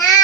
น้า